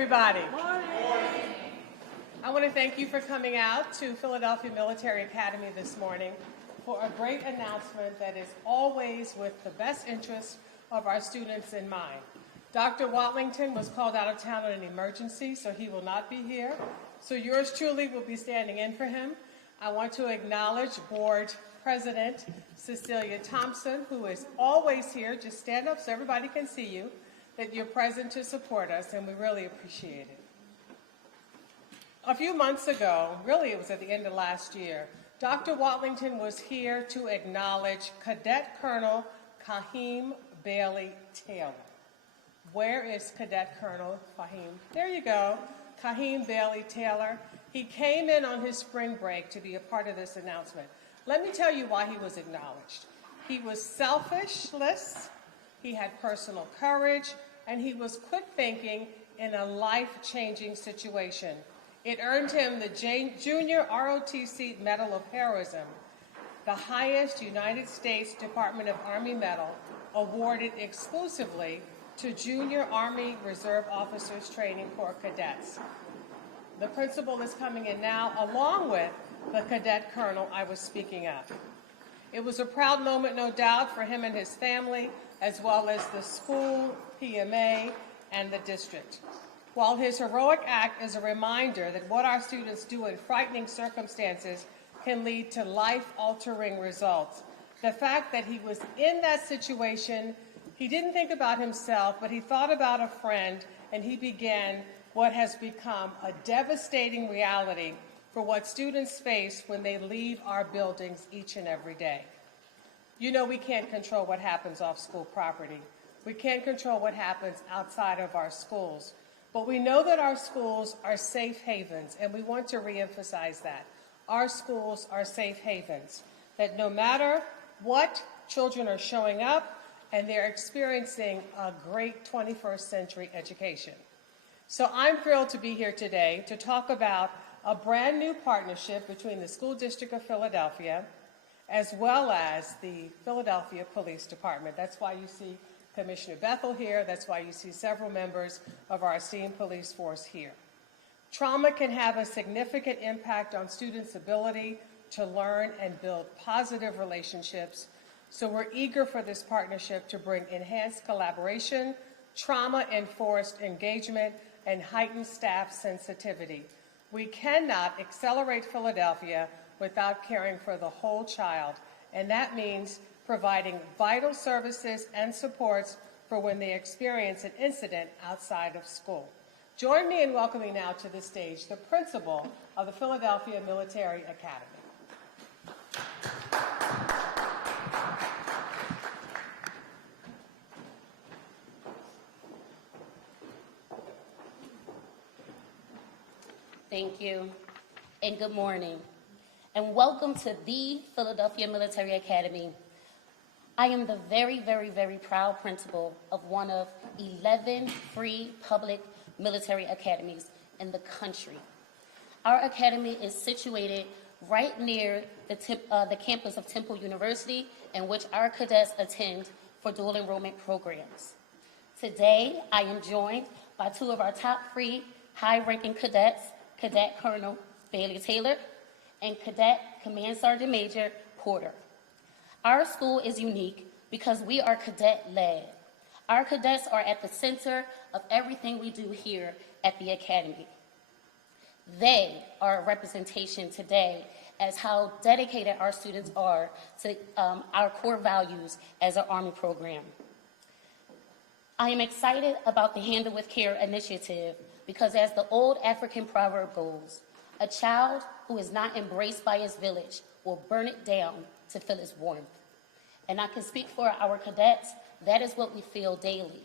everybody. Morning. I want to thank you for coming out to Philadelphia Military Academy this morning for a great announcement that is always with the best interests of our students in mind. Dr. Watlington was called out of town on an emergency, so he will not be here. So yours truly will be standing in for him. I want to acknowledge Board President Cecilia Thompson, who is always here. Just stand up so everybody can see you, that you're present to support us, and we really appreciate it. A few months ago, really it was at the end of last year, Dr. Watlington was here to acknowledge Cadet Colonel Fahim Bailey Taylor. Where is Cadet Colonel Fahim? There you go, Fahim Bailey Taylor. He came in on his spring break to be a part of this announcement. Let me tell you why he was acknowledged. He was selfless, he had personal courage, and he was quick thinking in a life-changing situation. It earned him the Junior ROTC Medal of Heroism, the highest United States Department of Army medal awarded exclusively to Junior Army Reserve Officers Training Corps cadets. The principal is coming in now, along with the cadet colonel I was speaking of. It was a proud moment, no doubt, for him and his family, as well as the school, PMA, and the district. While his heroic act is a reminder that what our students do in frightening circumstances can lead to life-altering results, the fact that he was in that situation, he didn't think about himself, but he thought about a friend, and he began what has become a devastating reality for what students face when they leave our buildings each and every day. You know, we can't control what happens off school property. We can't control what happens outside of our schools. But we know that our schools are safe havens, and we want to reemphasize that. Our schools are safe havens, that no matter what, children are showing up and they're experiencing a great 21st century education. So I'm thrilled to be here today to talk about a brand new partnership between the School District of Philadelphia as well as the Philadelphia Police Department. That's why you see Commissioner Bethel here. That's why you see several members of our esteemed police force here. Trauma can have a significant impact on students' ability to learn and build positive relationships. So we're eager for this partnership to bring enhanced collaboration, trauma-enforced engagement, and heightened staff sensitivity. We cannot accelerate Philadelphia without caring for the whole child, and that means providing vital services and supports for when they experience an incident outside of school. Join me in welcoming now to the stage the principal of the Philadelphia Military Academy. Thank you, and good morning, and welcome to the Philadelphia Military Academy. I am the very, very, very proud principal of one of 11 free public military academies in the country. Our academy is situated right near the campus of Temple University, in which our cadets attend for dual enrollment programs. Today, I am joined by two of our top free high-ranking cadets, Cadet Colonel Bailey Taylor and Cadet Command Sergeant Major Porter. Our school is unique because we are cadet-led. Our cadets are at the center of everything we do here at the Academy. They are a representation today as how dedicated our students are to our core values as an Army program. I am excited about the Handle with Care initiative because, as the old African proverb goes, a child who is not embraced by his village will burn it down to feel its warmth. And I can speak for our cadets, that is what we feel daily.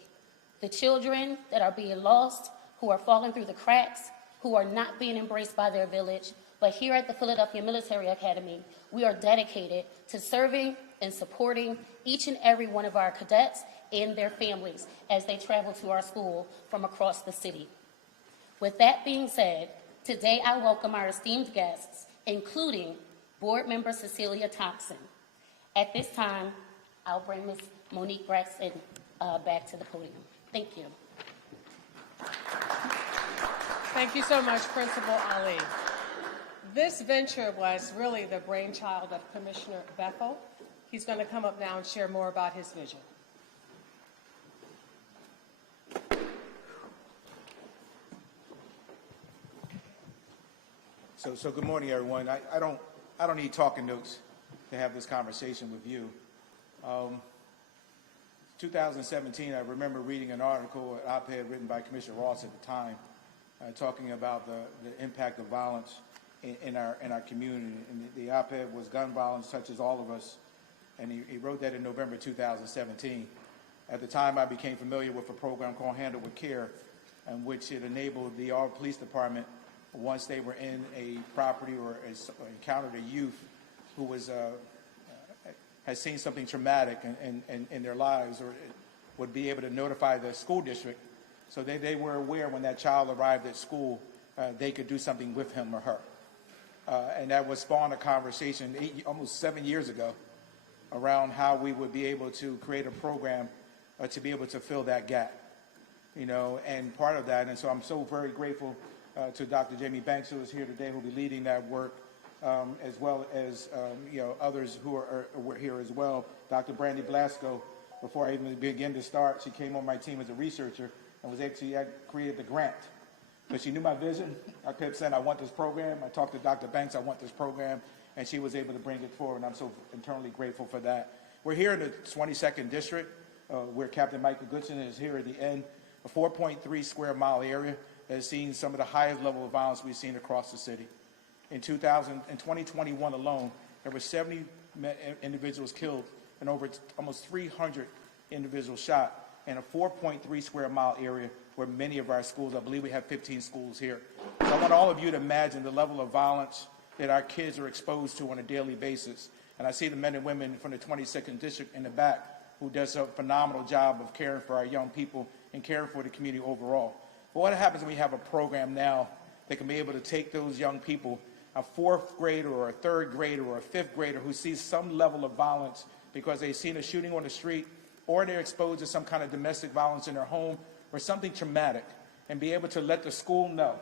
The children that are being lost, who are falling through the cracks, who are not being embraced by their village, but here at the Philadelphia Military Academy, we are dedicated to serving and supporting each and every one of our cadets and their families as they travel to our school from across the city. With that being said, today I welcome our esteemed guests, including Board Member Cecilia Thompson. At this time, I'll bring Ms. Monique Braxton back to the podium. Thank you. Thank you so much, Principal Ali. This venture was really the brainchild of Commissioner Bethel. He's going to come up now and share more about his vision. So good morning, everyone. I don't need talking notes to have this conversation with you. 2017, I remember reading an article, an op-ed written by Commissioner Ross at the time, talking about the impact of violence in our community. And the op-ed was "Gun Violence Touches All of Us," and he wrote that in November 2017. At the time, I became familiar with a program called Handle with Care, in which it enabled the Auburn Police Department, once they were in a property or encountered a youth who was has seen something traumatic in their lives, or would be able to notify the school district, so they were aware when that child arrived at school, they could do something with him or her. And that was spawned a conversation almost 7 years ago around how we would be able to create a program to be able to fill that gap, and part of that. And so I'm so very grateful to Dr. Jamie Banks, who is here today, who will be leading that work, as well as others who are here as well. Dr. Brandy Blasco, before I even begin to start, she came on my team as a researcher and was actually created the grant. Because she knew my vision. I kept saying, I want this program. I talked to Dr. Banks, I want this program, and she was able to bring it forward, and I'm so internally grateful for that. We're here in the 22nd District, where Captain Michael Goodson is here at the end, a 4.3 square mile area that has seen some of the highest level of violence we've seen across the city. In 2021 alone, there were 70 individuals killed and over almost 300 individuals shot in a 4.3 square mile area where many of our schools, I believe we have 15 schools here. So I want all of you to imagine the level of violence that our kids are exposed to on a daily basis. And I see the men and women from the 22nd District in the back who does a phenomenal job of caring for our young people and caring for the community overall. But what happens when we have a program now that can be able to take those young people, a fourth grader or a third grader or a fifth grader who sees some level of violence because they've seen a shooting on the street, or they're exposed to some kind of domestic violence in their home or something traumatic, and be able to let the school know,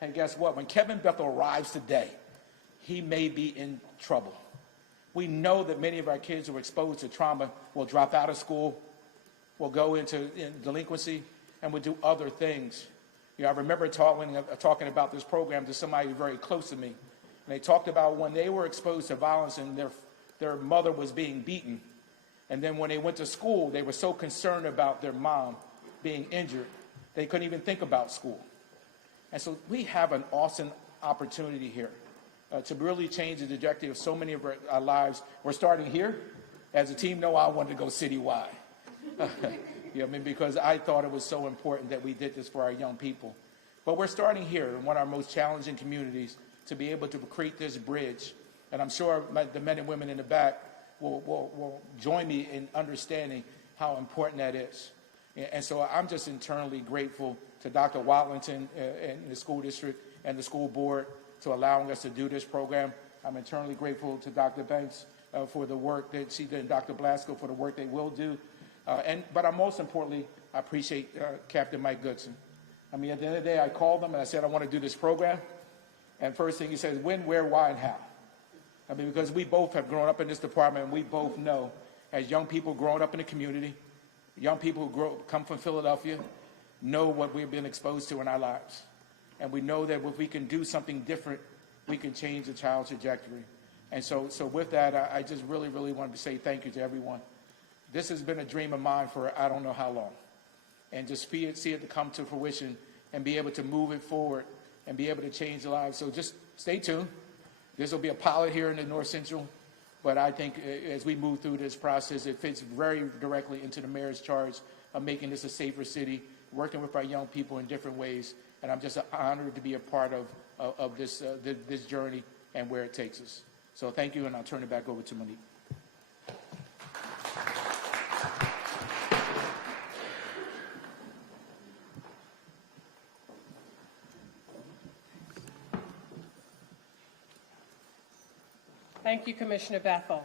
hey, guess what? When Kevin Bethel arrives today, he may be in trouble. We know that many of our kids who are exposed to trauma will drop out of school, will go into delinquency, and will do other things. I remember talking about this program to somebody very close to me. And they talked about when they were exposed to violence and their mother was being beaten. And then when they went to school, they were so concerned about their mom being injured, they couldn't even think about school. And so we have an awesome opportunity here to really change the trajectory of so many of our lives. We're starting here. As a team, I wanted to go citywide. Because I thought it was so important that we did this for our young people. But we're starting here in one of our most challenging communities to be able to create this bridge. And I'm sure the men and women in the back will join me in understanding how important that is. And so I'm just internally grateful to Dr. Watlington and the school district and the school board to allowing us to do this program. I'm internally grateful to Dr. Banks for the work that she did, and Dr. Blasco for the work they will do. But most importantly, I appreciate Captain Mike Goodson. At the end of the day, I called him and I said, I want to do this program. And first thing he says, when, where, why, and how. Because we both have grown up in this department, and we both know, as young people growing up in the community, young people who come from Philadelphia, know what we've been exposed to in our lives. And we know that if we can do something different, we can change the child's trajectory. And so with that, I just really, really wanted to say thank you to everyone. This has been a dream of mine for I don't know how long. And just see it to come to fruition and be able to move it forward and be able to change lives. So just stay tuned. This will be a pilot here in the North Central. But I think as we move through this process, it fits very directly into the mayor's charge of making this a safer city, working with our young people in different ways. And I'm just honored to be a part of this journey and where it takes us. So thank you, and I'll turn it back over to Monique. Thank you, Commissioner Bethel.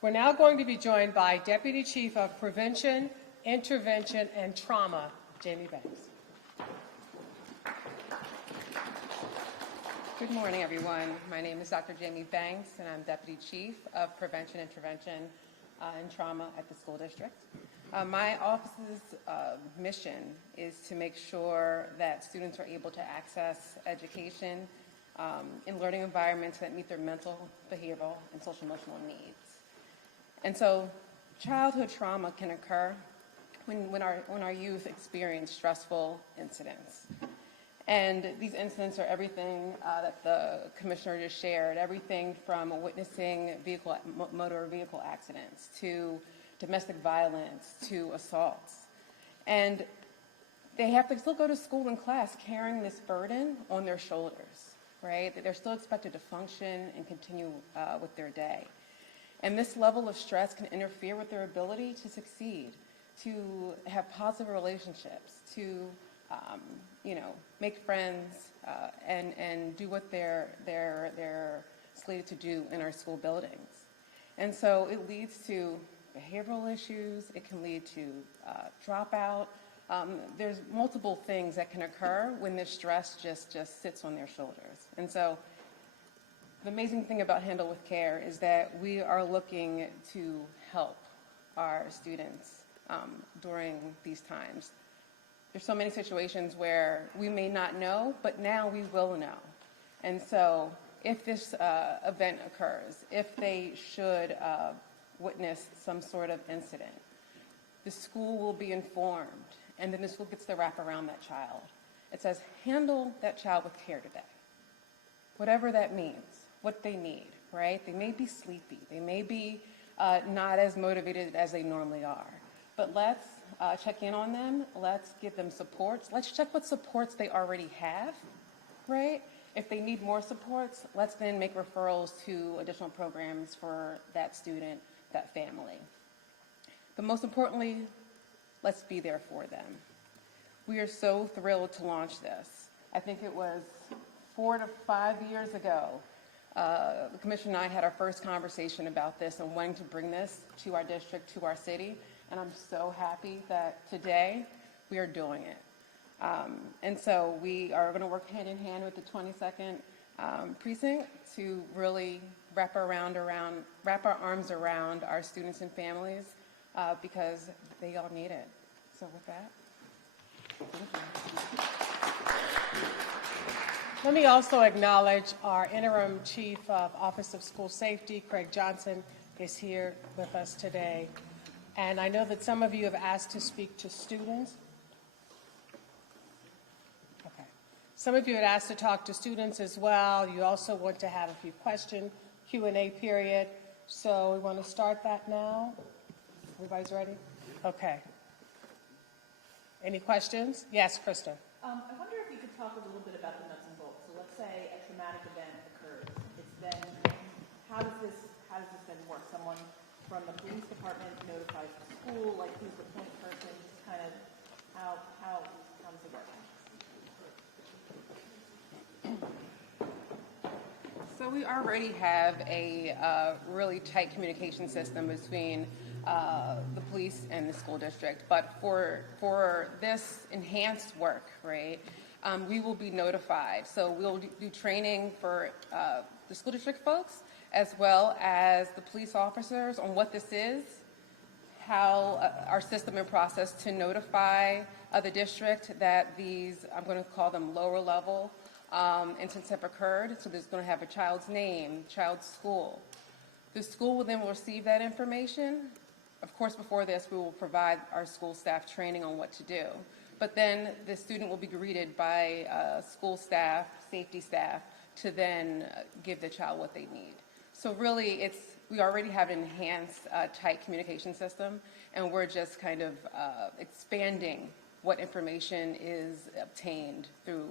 We're now going to be joined by Deputy Chief of Prevention, Intervention, and Trauma, Jamie Banks. Good morning, everyone. My name is Dr. Jamie Banks, and I'm Deputy Chief of Prevention, Intervention, and Trauma at the school district. My office's mission is to make sure that students are able to access education in learning environments that meet their mental, behavioral, and social emotional needs. And so childhood trauma can occur when our youth experience stressful incidents. And these incidents are everything that the commissioner just shared, everything from witnessing motor vehicle accidents to domestic violence to assaults. And they have to still go to school and class carrying this burden on their shoulders, right? They're still expected to function and continue with their day. And this level of stress can interfere with their ability to succeed, to have positive relationships, to make friends and do what they're slated to do in our school buildings. And so it leads to behavioral issues. It can lead to dropout. There's multiple things that can occur when this stress just sits on their shoulders. And so the amazing thing about Handle with Care is that we are looking to help our students during these times. There's so many situations where we may not know, but now we will know. And so if this event occurs, if they should witness some sort of incident, the school will be informed, and then the school gets to wrap around that child. It says, handle that child with care today. Whatever that means, what they need, right? They may be sleepy. They may be not as motivated as they normally are. But let's check in on them. Let's give them supports. Let's check what supports they already have, right? If they need more supports, let's then make referrals to additional programs for that student, that family. But most importantly, let's be there for them. We are so thrilled to launch this. I think it was 4 to 5 years ago, the commission and I had our first conversation about this and wanting to bring this to our district, to our city. And I'm so happy that today we are doing it. And so we are going to work hand in hand with the 22nd precinct to really wrap our arms around our students and families because they all need it. So with that, thank you. Let me also acknowledge our interim chief of Office of School Safety, Craig Johnson, is here with us today. And I know that some of you have asked to speak to students. Okay. Some of you had asked to talk to students as well. You also want to have a few question Q&A period. So we want to start that now. Everybody's ready? Okay. Any questions? Yes, Krista. I wonder if you could talk a little bit about the nuts and bolts. So let's say a traumatic event occurs. It's then, how does this then work? Someone from the police department notifies the school, like who's the point person, just kind of how does it work? So we already have a really tight communication system between the police and the school district. But for this enhanced work, right, we will be notified. So we'll do training for the school district folks as well as the police officers on what this is, how our system and process to notify the district that these, I'm going to call them lower level incidents have occurred. So there's going to have a child's name, child's school. The school will then receive that information. Of course, before this, we will provide our school staff training on what to do. But then the student will be greeted by school staff, safety staff, to then give the child what they need. So really, we already have an enhanced, tight communication system, and we're just kind of expanding what information is obtained through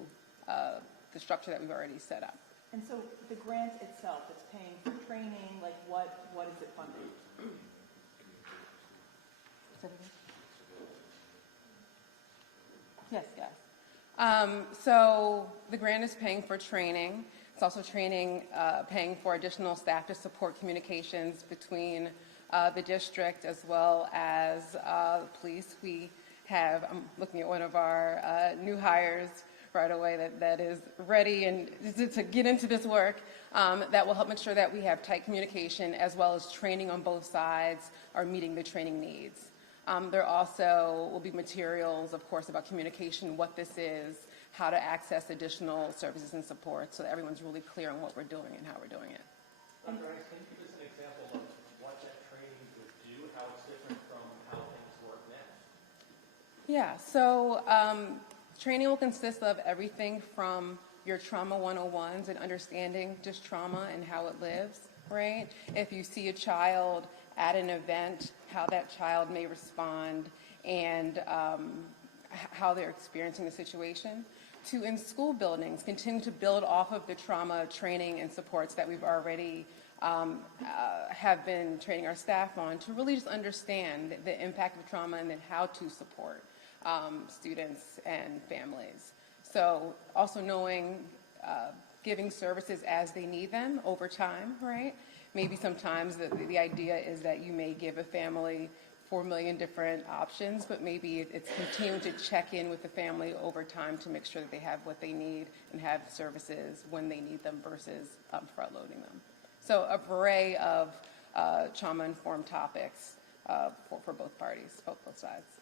the structure that we've already set up. And so the grant itself, it's paying for training, like what is it funding? Yes. So the grant is paying for training. It's also paying for additional staff to support communications between the district as well as the police. We have, I'm looking at one of our new hires right away that is ready and to get into this work, that will help make sure that we have tight communication as well as training on both sides are meeting the training needs. There also will be materials, of course, about communication, what this is, how to access additional services and support so that everyone's really clear on what we're doing and how we're doing it. Dr. Rice, can you give us an example of what that training would do, how it's different from how things work now? Yeah, so training will consist of everything from your trauma 101s and understanding just trauma and how it lives, right? If you see a child at an event, how that child may respond and how they're experiencing the situation, to in school buildings, continue to build off of the trauma training and supports that we've already have been training our staff on to really just understand the impact of trauma and then how to support students and families. So also knowing, giving services as they need them over time, right? Maybe sometimes the idea is that you may give a family 4 million different options, but maybe it's continuing to check in with the family over time to make sure that they have what they need and have services when they need them versus front-loading them. So a array of trauma-informed topics for both parties, both sides.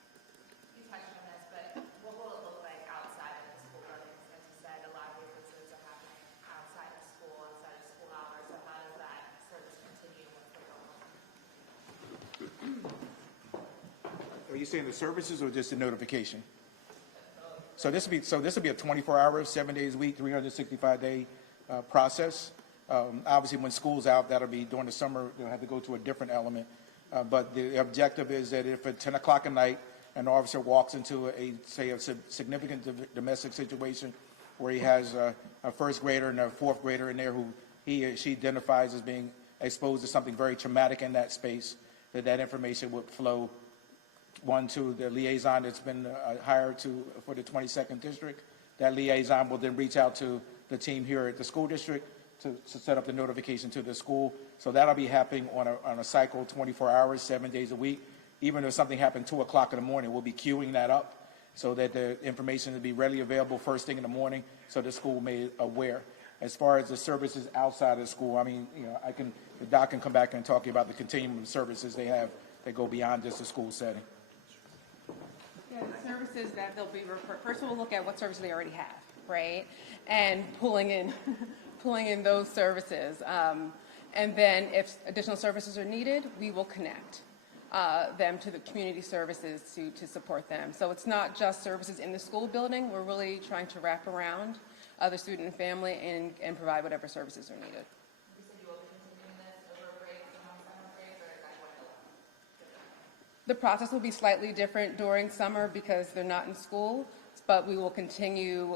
You touched on this, but what will it look like outside of the school buildings? As you said, a lot of these incidents are happening outside of school, outside of school hours. So how does that service continue with the Are you saying the services or just the notification? So this will be a 24-hour, 7 days a week, 365-day process. Obviously, when school's out, that'll be during the summer. They'll have to go to a different element. But the objective is that if at 10 o'clock at night, an officer walks into a significant domestic situation where he has a first grader and a fourth grader in there who he or she identifies as being exposed to something very traumatic in that space, that information would flow, one, to the liaison that's been hired for the 22nd District. That liaison will then reach out to the team here at the school district to set up the notification to the school. So that'll be happening on a cycle, 24 hours, 7 days a week. Even if something happened 2 o'clock in the morning, we'll be queuing that up so that the information will be readily available first thing in the morning so the school may be aware. As far as the services outside of the school, I mean, the doc can come back and talk about the continuum of services they have that go beyond just the school setting. Yeah, the services that they'll be first we'll look at what services they already have, right? And pulling in those services. And then if additional services are needed, we will connect them to the community services to support them. So it's not just services in the school building. We're really trying to wrap around the student and family and provide whatever services are needed. You said you will be continuing this over breaks and on summer breaks, or is that going to look? The process will be slightly different during summer because they're not in school, but we will continue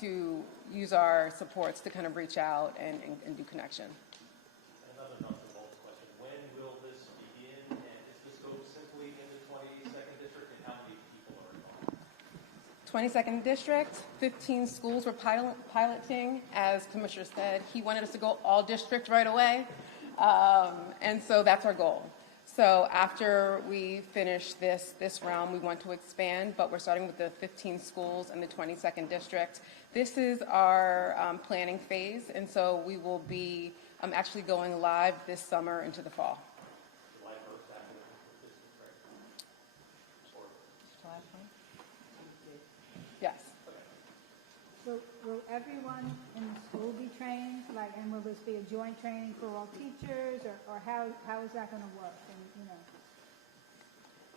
to use our supports to kind of reach out and do connection. Another nuts and bolts question. When will this begin? And is this go simply in the 22nd District, and how many people are involved? 22nd District, 15 schools we're piloting. As Commissioner said, he wanted us to go all district right away. And so that's our goal. So after we finish this round, we want to expand, but we're starting with the 15 schools in the 22nd District. This is our planning phase, and so we will be actually going live this summer into the fall. July 1st after the district, right? July 1st? Yes. So will everyone in the school be trained, and will this be a joint training for all teachers, or how is that going to work?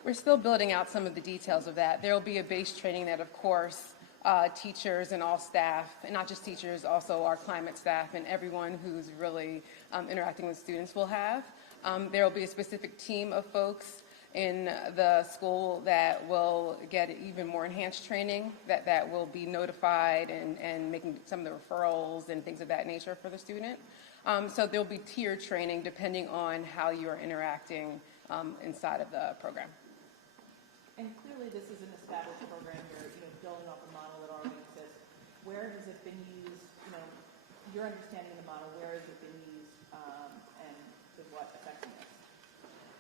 We're still building out some of the details of that. There will be a base training that, of course, teachers and all staff, and not just teachers, also our climate staff and everyone who's really interacting with students will have. There will be a specific team of folks in the school that will get even more enhanced training, that will be notified and making some of the referrals and things of that nature for the student. So there'll be tiered training depending on how you are interacting inside of the program. And clearly, this is an established program. You're building off a model that already exists. Where has it been used? Your understanding of the model. Where has it been used, and to what effectiveness?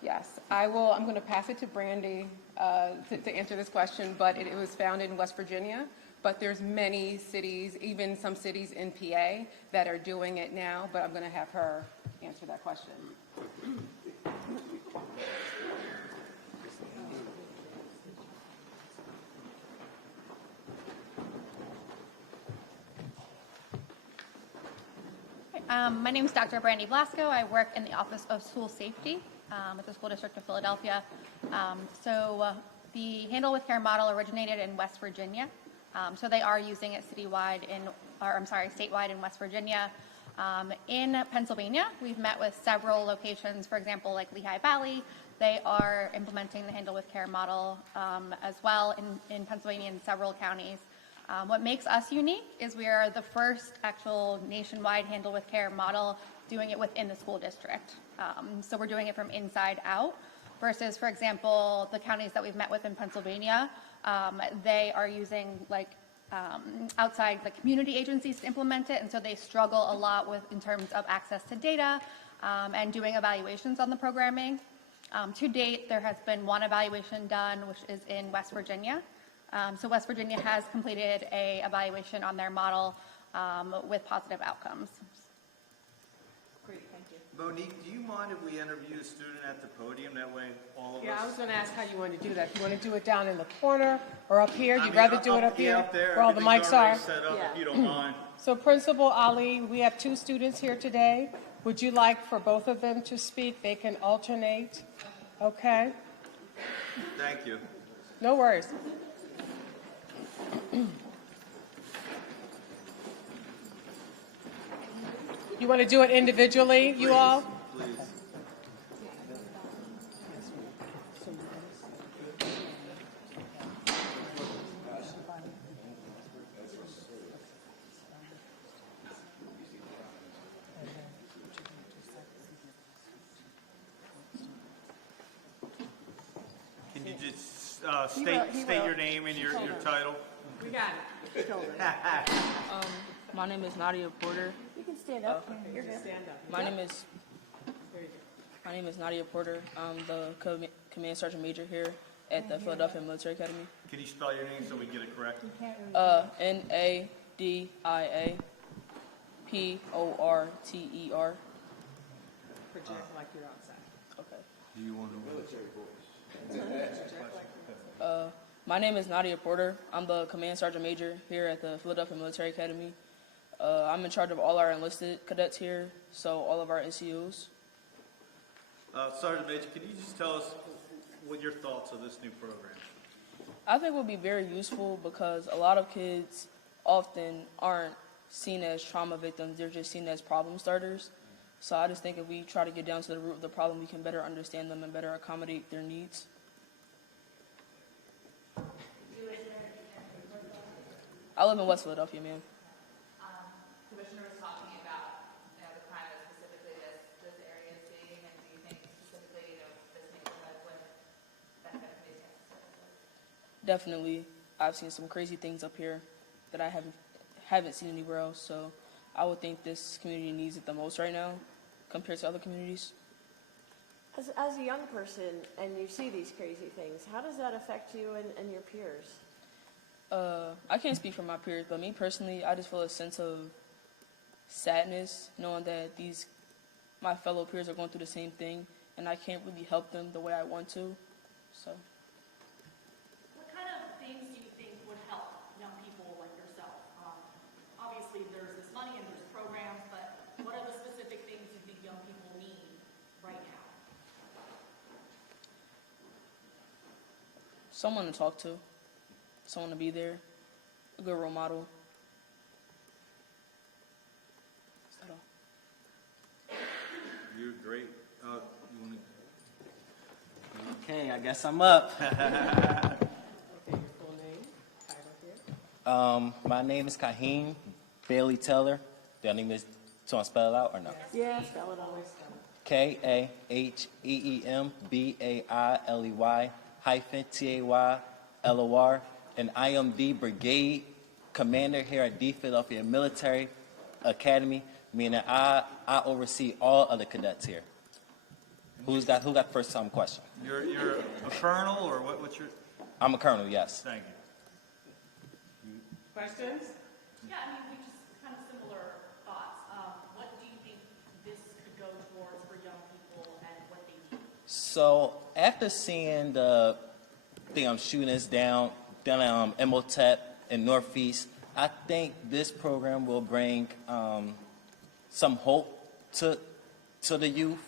Yes, I'm going to pass it to Brandy to answer this question, but it was founded in West Virginia But there's many cities, even some cities in PA, that are doing it now, but I'm going to have her answer that question. My name is Dr. Brandy Blasco. I work in the Office of School Safety at the School District of Philadelphia. The Handle with Care model originated in West Virginia. So they are using it statewide in West Virginia. In Pennsylvania, we've met with several locations, for example, like Lehigh Valley. They are implementing the Handle with Care model as well in Pennsylvania in several counties. What makes us unique is we are the first actual nationwide Handle with Care model doing it within the school district. So we're doing it from inside out versus, for example, the counties that we've met with in Pennsylvania, they are using outside community agencies to implement it, and so they struggle a lot in terms of access to data and doing evaluations on the programming. To date, there has been one evaluation done, which is in West Virginia. So West Virginia has completed a evaluation on their model with positive outcomes. Great, thank you. Monique, do you mind if we interview a student at the podium? That way all of Yeah, I was us... going to ask how you want to do that. If you want to do it down in the corner or up here, I you'd mean, rather do it up here up there, where all the everything's mics already are? set up, Yeah. if you don't mind. So Principal Ali, we have two students here today. Would you like for both of them to speak? They can alternate. Okay? Thank you. No worries. You want to do it individually, you all? Please. Can you just state your name and your title? We got it. My name is Nadia Porter. You can stand up. You're good. Stand up. My name is Nadia Porter. I'm the Command Sergeant Major here at the Philadelphia Military Academy. Can you spell your name so we get it correct? Nadia Porter. Project like you're outside. Okay. Do you want to... My name is Nadia Porter. I'm the Command Sergeant Major here at the Philadelphia Military Academy. I'm in charge of all our enlisted cadets here, so all of our NCOs. Sergeant Major, can you just tell us what your thoughts of this new program? I think it would be very useful because a lot of kids often aren't seen as trauma victims, they're just seen as problem starters. So I just think if we try to get down to the root of the problem, we can better understand them and better accommodate their needs. I live in West Philadelphia, ma'am. Commissioner was talking about, the crime that specifically this area is seeing, and do you think specifically, this neighborhood would benefit from these types of services? Definitely, I've seen some crazy things up here that I haven't seen anywhere else. So I would think this community needs it the most right now compared to other communities. As a young person and you see these crazy things, how does that affect you and your peers? I can't speak for my peers, but me personally, I just feel a sense of sadness knowing that my fellow peers are going through the same thing, and I can't really help them the way I want to. So. What kind of things do you think would help young people like yourself? Obviously, there's this money and there's programs, but what are the specific things you think young people need right now? Someone to talk to, someone to be there, a good role model. Is that all? You're great. You want to... Okay, I guess I'm up. Okay, your full name, title here. My name is Kaheem Bailey Taylor. Do I need me to spell it out or no? Yeah, spell it out. KAHEEMBAILEY-TAYLOR, and I am the brigade commander here at the Philadelphia Military Academy, meaning I oversee all of the cadets here. Who got the first time question? You're a colonel, or what's your... I'm a colonel, yes. Thank you. Questions? Yeah, I mean, we just kind of similar thoughts. What do you think this could go towards for young people and what they need? So after seeing the shootings down at Emotep and Northeast, I think this program will bring some hope to the youth.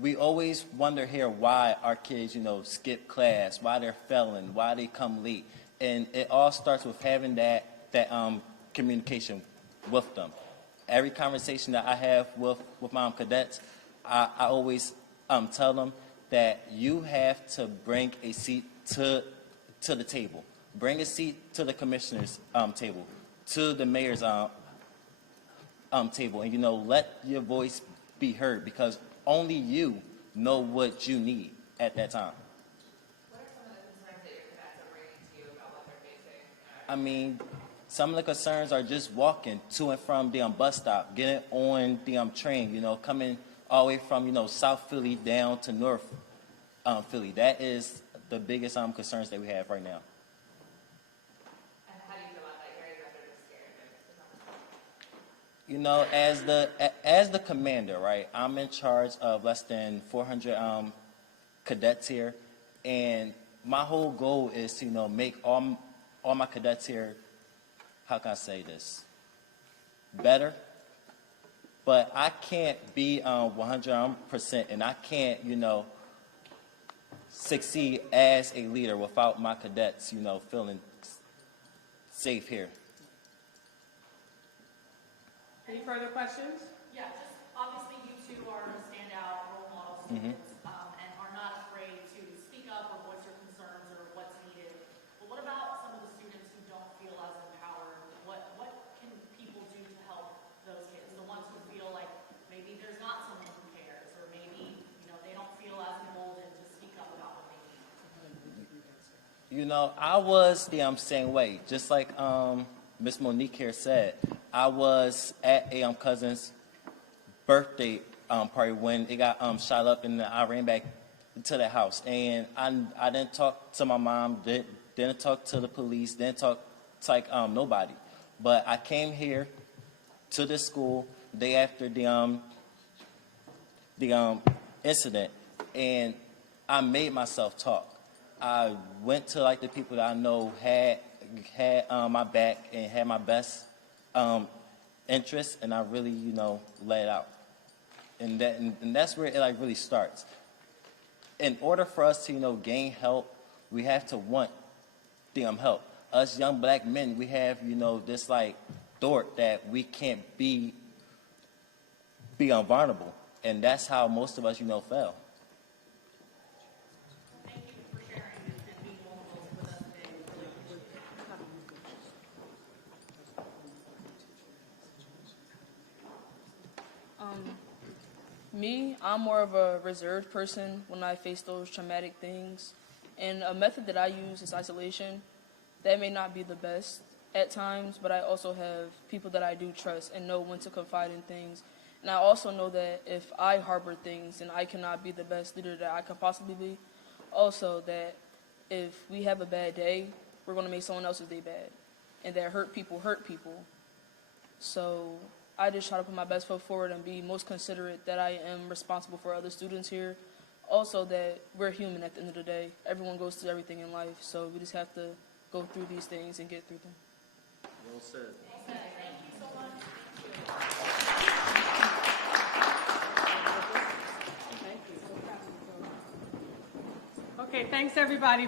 We always wonder here why our kids, skip class, why they're failing, why they come late, and it all starts with having that communication with them. Every conversation that I have with my cadets, I always tell them that you have to bring a seat to the table. Bring a seat to the commissioner's table, to the mayor's table, and let your voice be heard, because only you know what you need at that time. What are some of the concerns that your cadets are bringing to you about what they're facing? I mean, some of the concerns are just walking to and from the bus stop, getting on the train, coming all the way from, South Philly down to North Philly. That is the biggest concerns that we have right now. And how do you feel about that? Hearing that they're just scared? As the commander, right, I'm in charge of less than 400 cadets here, and my whole goal is to, make all my cadets here, how can I say this, better. But I can't be 100%, and I can't, succeed as a leader without my cadets, feeling safe here. Any further questions? Yeah, just obviously you two are standout role model students and are not afraid to speak up or voice your concerns or what's needed. But what about some of the students who don't feel as empowered? What can people do to help those kids? The ones who feel like maybe there's not someone who cares, or maybe they don't feel as emboldened to speak up about what they need. I was the same way. Just like Miss Monique here said, I was at a cousin's birthday party when it got shot up, and I ran back to the house, and I didn't talk to my mom, didn't talk to the police, didn't talk to nobody. But I came here to this school day after the incident, and I made myself talk. I went to the people that I know had my back and had my best interests, and I really let it out, and that's where it really starts. In order for us to gain help, we have to want help. Us young black men, we have this thought that we can't be vulnerable, and that's how most of us fail. Thank you for sharing and being vulnerable with us today. We really appreciate it. Me, I'm more of a reserved person when I face those traumatic things. And a method that I use is isolation. That may not be the best at times, but I also have people that I do trust and know when to confide in things. And I also know that if I harbor things, then I cannot be the best leader that I could possibly be. Also, that if we have a bad day, we're going to make someone else's day bad. And that hurt people hurt people. So I just try to put my best foot forward and be most considerate that I am responsible for other students here. Also, that we're human at the end of the day. Everyone goes through everything in life, so we just have to go through these things and get through them. Well said. Thank you so much. Okay, thanks everybody.